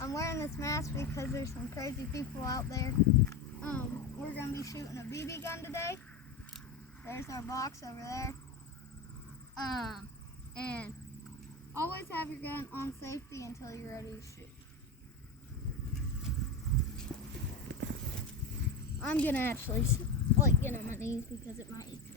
I'm wearing this mask because there's some crazy people out there. We're gonna be shooting a BB gun today. There's our box over there. And always have your gun on safety until you're ready to shoot. I'm gonna actually get on my knees because it might eat fast.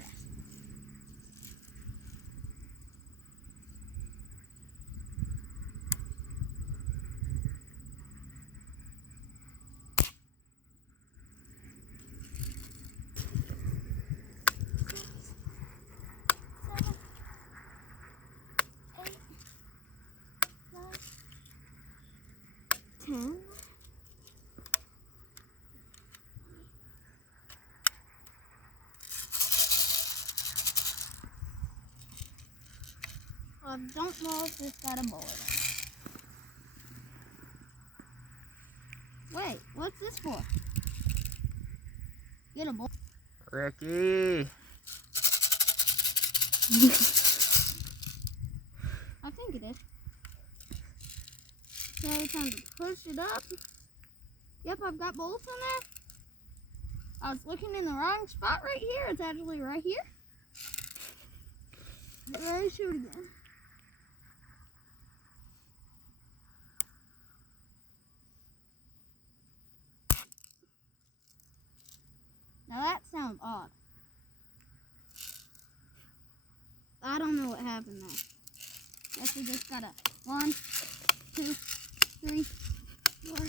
I don't know if this got a bullet in it. Wait, what's this for? Get a bullet. Ricky! I think it is. So time to push it up. Yep, I've got bullets in there. I was looking in the wrong spot right here. It's actually right here. Let me shoot again. Now that sounds odd. I don't know what happened there. Guess we just got a 1, 2, 3, 4.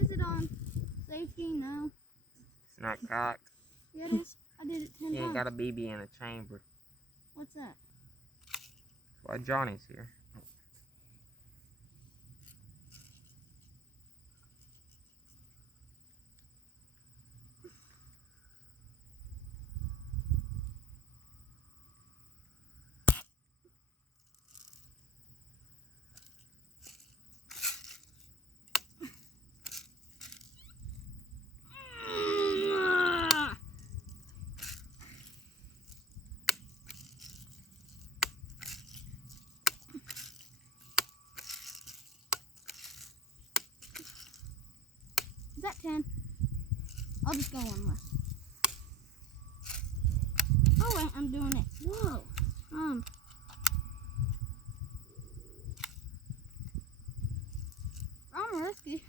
Is it on safety? No. It's not cocked. Yeah, it is. I did it 10 You ain't times. got a BB in the chamber. What's that? That's why Johnny's here. Is that 10? I'll just go one more. Oh wait, I'm doing it. Whoa. I'm risky.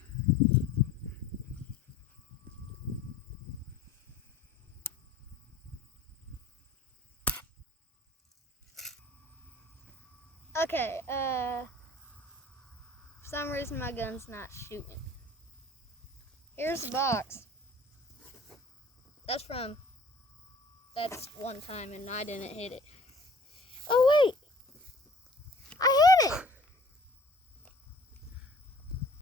Okay, for some reason my gun's not shooting. Here's the box. That's one time and I didn't hit it. Oh wait,